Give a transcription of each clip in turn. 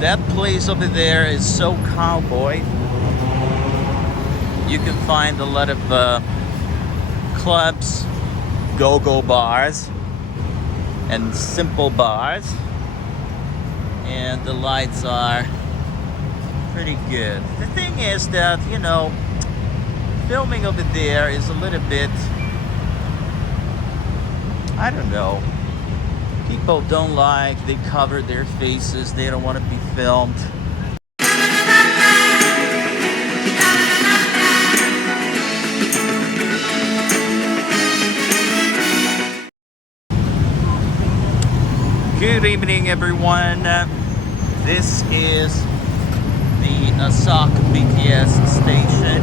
That place over there is so cowboy. You can find a lot of clubs, go-go bars, and simple bars. And the lights are pretty good. The thing is that, filming over there is a little bit, I don't know. People don't like, they cover their faces, they don't want to be filmed. Good evening, everyone. This is the Asok BTS station,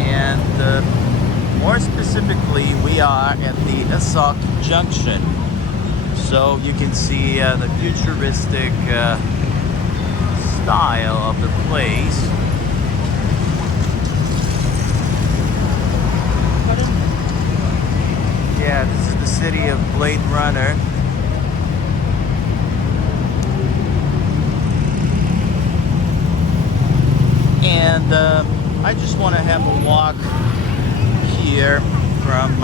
and more specifically, we are at the Asok Junction. So you can see the futuristic style of the place. Yeah, this is the city of Blade Runner. And I just want to have a walk here from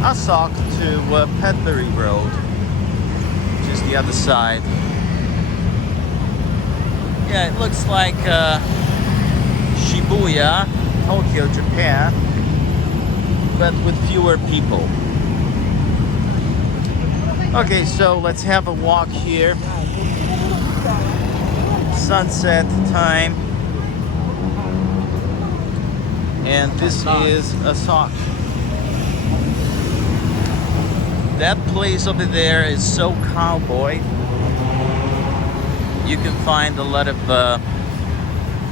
Asok to Petbury Road, which is the other side. Yeah, it looks like Shibuya, Tokyo, Japan, but with fewer people. Okay, so let's have a walk here. Sunset time. And this is Asok. That place over there is so cowboy. You can find a lot of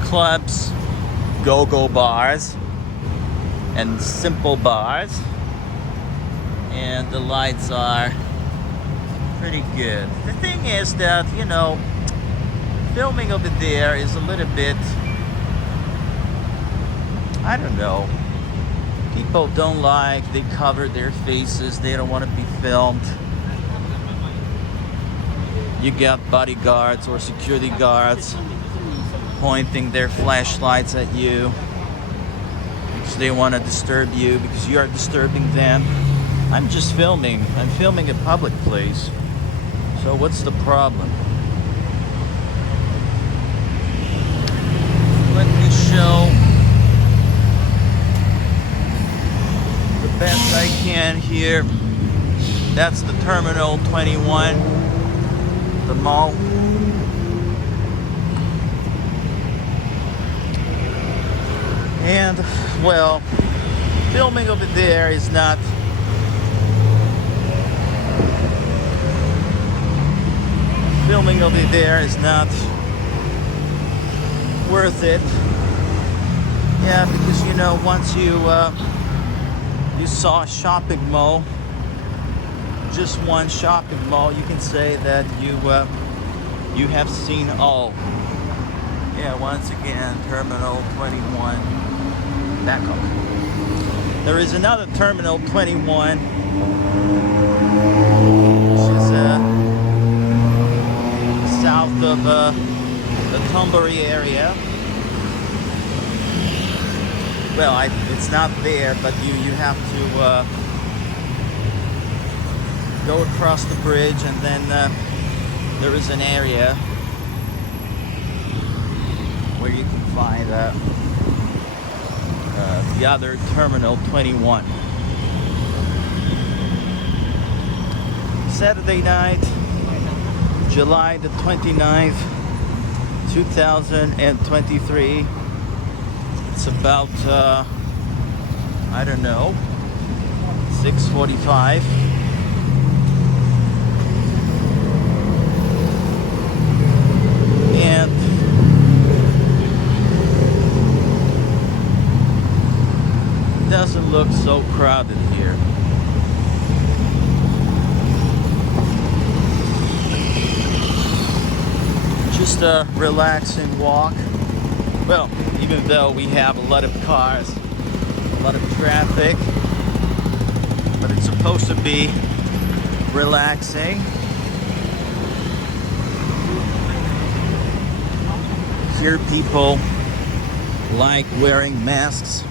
clubs, go-go bars, and simple bars. And the lights are pretty good. The thing is that, filming over there is a little bit, I don't know. People don't like, they cover their faces, they don't want to be filmed. You got bodyguards or security guards pointing their flashlights at you because they want to disturb you, because you are disturbing them. I'm just filming. I'm filming a public place. So what's the problem? Let me show best I can here. That's the Terminal 21, the mall. And, well, filming over there is not worth it. Yeah, because once you saw a shopping mall, just one shopping mall, you can say that you have seen all. Yeah, once again, Terminal 21, Bangkok. There is another Terminal 21, which is south of the Thailand area. Well, it's not there, but you have to go across the bridge, and then there is an area where you can find the other Terminal 21. Saturday night, July the 29th, 2023. It's about, I don't know, 6:45. And it doesn't look so crowded here. Just a relaxing walk. Well, even though we have a lot of cars, a lot of traffic, but it's supposed to be relaxing. hear people like wearing masks.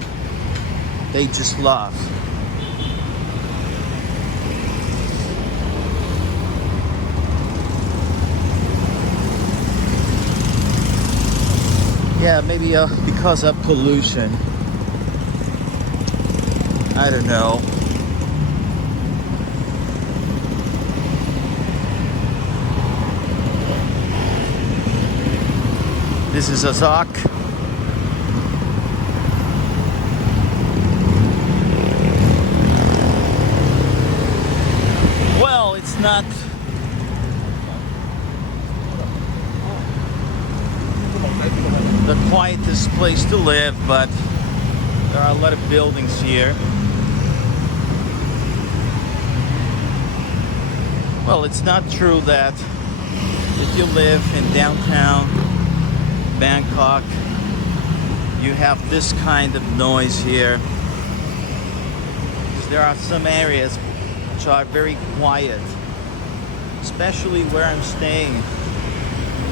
They just laugh. Yeah, maybe because of pollution. I don't know. This is Asok. Well, it's not the quietest place to live, but there are a lot of buildings here. Well, it's not true that if you live in downtown Bangkok, you have this kind of noise here. There are some areas which are very quiet, especially where I'm staying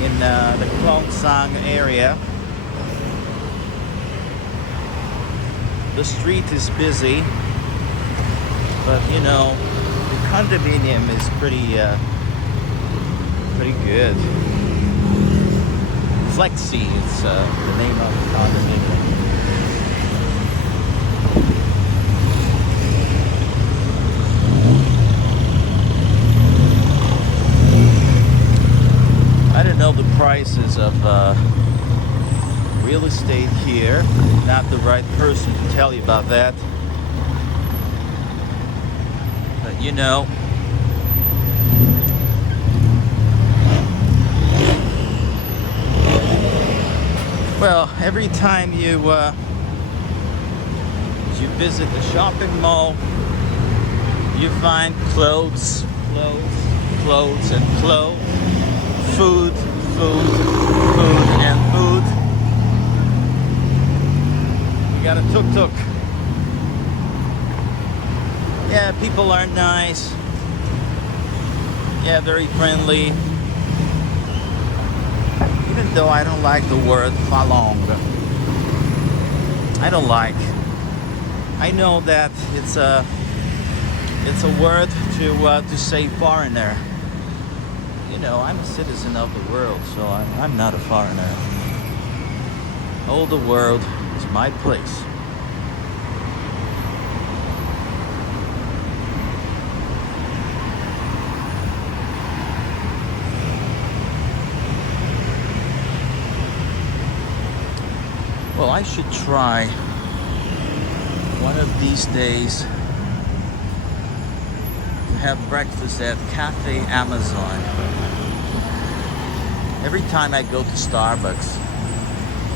in the Klong Sang area. The street is busy, but you know, the condominium is pretty good. Flexi is the name of the condominium. I don't know the prices of real estate here. Not the right person to tell you about that. But you know, well, every time you visit the shopping mall, you find clothes, and clothes, food, and food. We got a tuk-tuk. Yeah, people are nice. Yeah, very friendly. Even though I don't like the word falong. I don't like. I know that it's a word to say foreigner. You know, I'm a citizen of the world, so I'm not a foreigner. All the world is my place. Well, I should try one of these days to have breakfast at Cafe Amazon. Every time I go to Starbucks,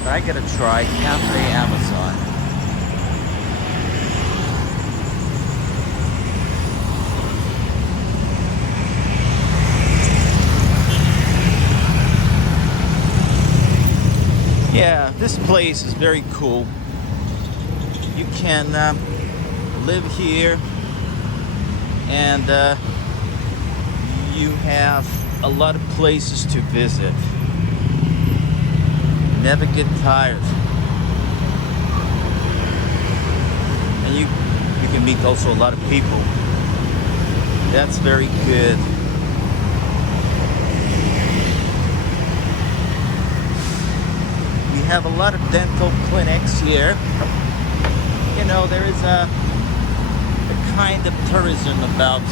I gotta try Cafe Amazon. Yeah, this place is very cool. You can live here, and you have a lot of places to visit. You never get tired. And you can meet also a lot of people. That's very good. We have a lot of dental clinics here. You know, there is a kind of tourism about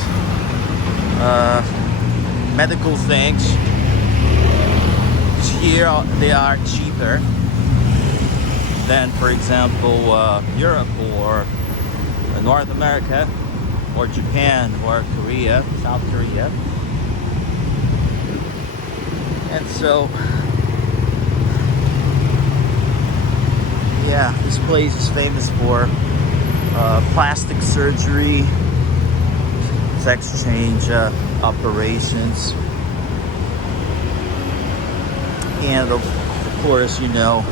medical things. Here they are cheaper than, for example, Europe or North America or Japan or Korea, South Korea. And so, yeah, this place is famous for plastic surgery, sex change operations, and of course, you know,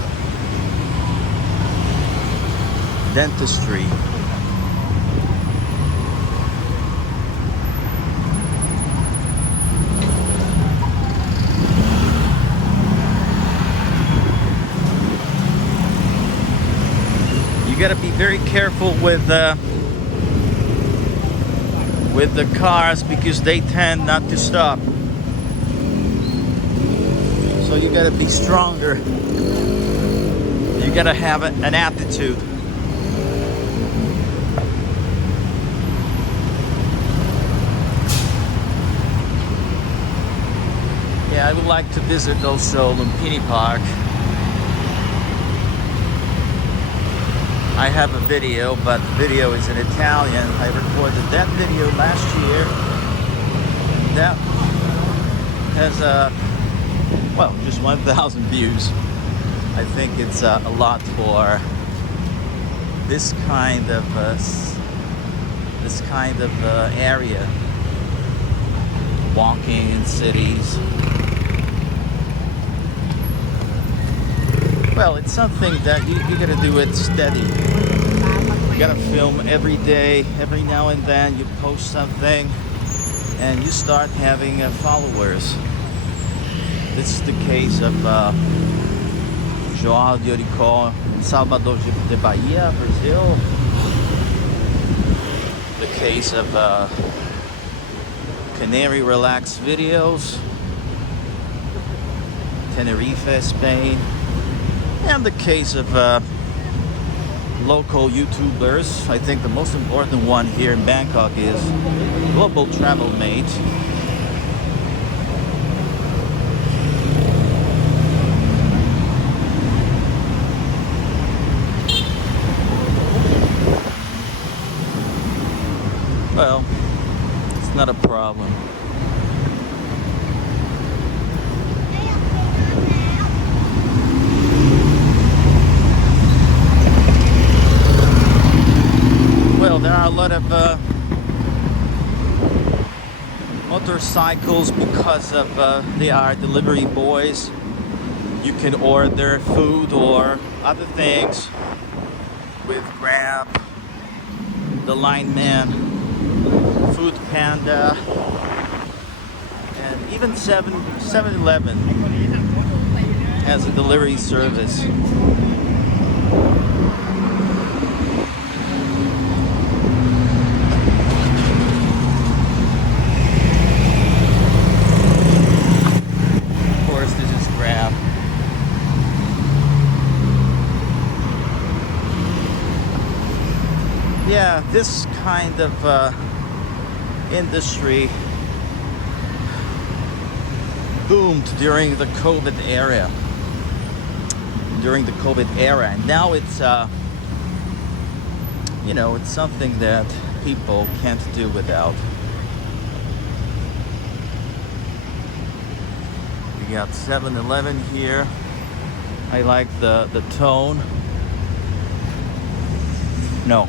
dentistry. gotta be very careful with the cars because they tend not to stop. So you gotta be stronger. You gotta have an attitude. Yeah, I would like to visit also Lumpini Park. I have a video, but the video is in Italian. I recorded that video last year. That has well, just 1,000 views. I think it's a lot for this kind of area. Walking in cities. Well, it's something that you gotta do it steady. You gotta film every day, every now and then you post something and you start having followers. This is the case of João de Oricó, Salvador de Bahia, Brazil. The case of Canary Relax videos, Tenerife, Spain. And the case of local YouTubers. I think the most important one here in Bangkok is Global Travel Mate. Well, it's not a problem. Well, there are a lot of motorcycles because of they are delivery boys. You can order food or other things with Grab, the Lineman, Food Panda, and even 7-Eleven has a delivery service. Yeah, this kind of industry boomed during the COVID era. And now it's, you know, it's something that people can't do without. We got 7-Eleven here. I like the tone. No.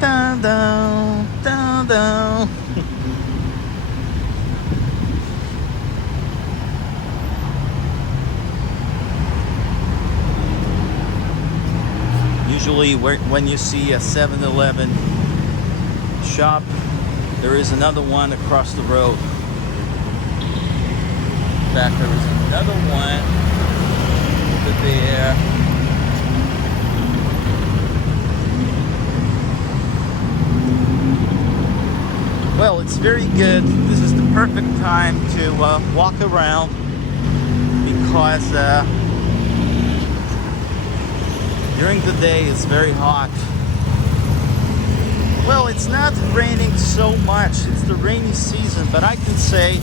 Down, down, down, down. Usually when you see a 7-Eleven shop, there is another one across the road. In fact, there is another one over there. Well, it's very good. This is the perfect time to walk around because during the day it's very hot. Well, it's not raining so much. It's the rainy season, but I can say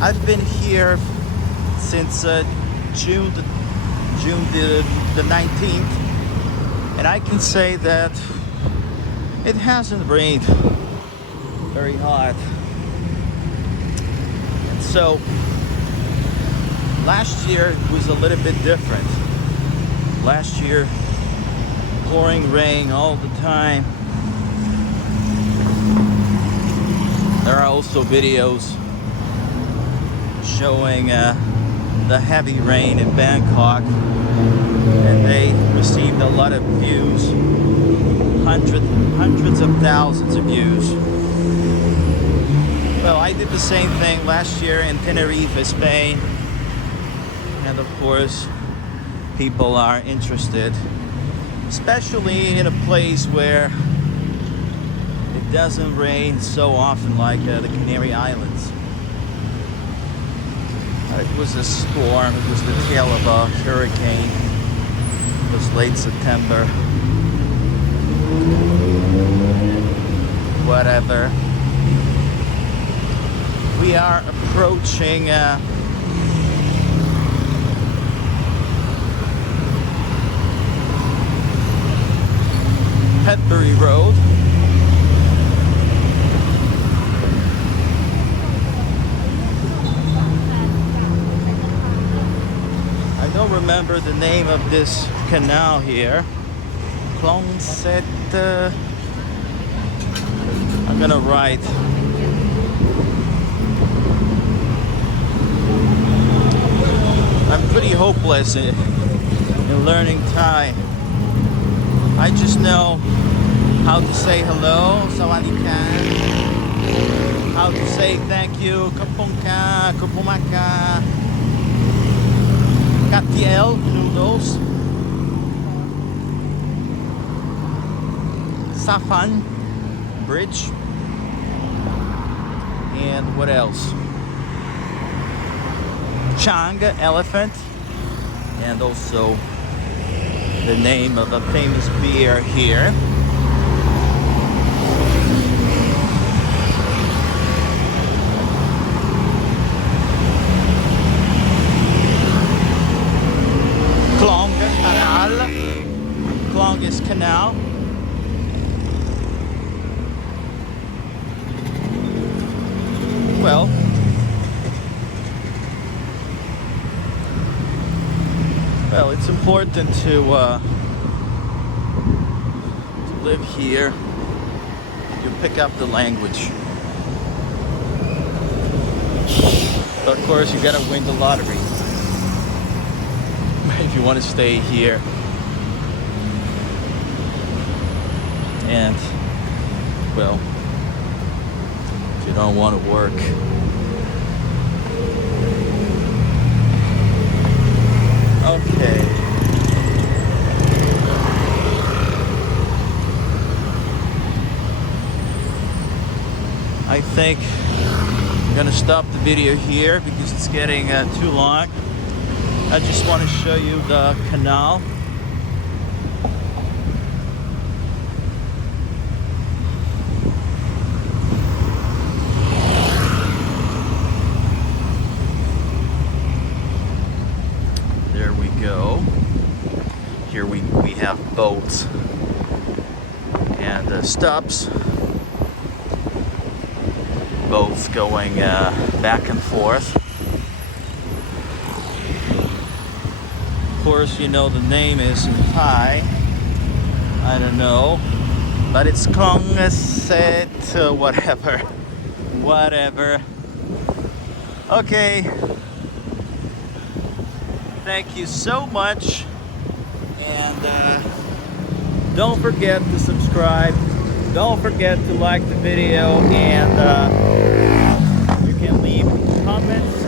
I've been here since June the 19th, and I can say that it hasn't rained very hot. And so last year it was a little bit different. Last year, pouring rain all the time. There are also videos showing the heavy rain in Bangkok, and they received a lot of views, hundreds of thousands of views. Well, I did the same thing last year in Tenerife, Spain, and of course people are interested, especially in a place where it doesn't rain so often like the Canary Islands. It was a storm, it was the tail of a hurricane. It was late September. Whatever. We are approaching Petbury Road. I don't remember the name of this canal here. Clonset. I'm gonna write. I'm pretty hopeless in learning Thai. I just know how to say hello, sawadee ka, how to say thank you, kapong ka, kapumaka, katiel, noodles, safan, bridge, and what else? Chang, elephant, and also the name of a famous beer here. Klong Canal. Klong is canal. Well, it's important to live here. You pick up the language. But of course, you gotta win the lottery if you want to stay here. And, well, if you don't want to work. Okay. I think I'm gonna stop the video here because it's getting too long. I just want to show you the canal. There we go. Here we have boats and stops. Boats going back and forth. Of course, you know the name is in Thai. I don't know, but it's Clonset, whatever. Whatever. Okay. Thank you so much. And don't forget to subscribe. Don't forget to like the video. And you can leave comments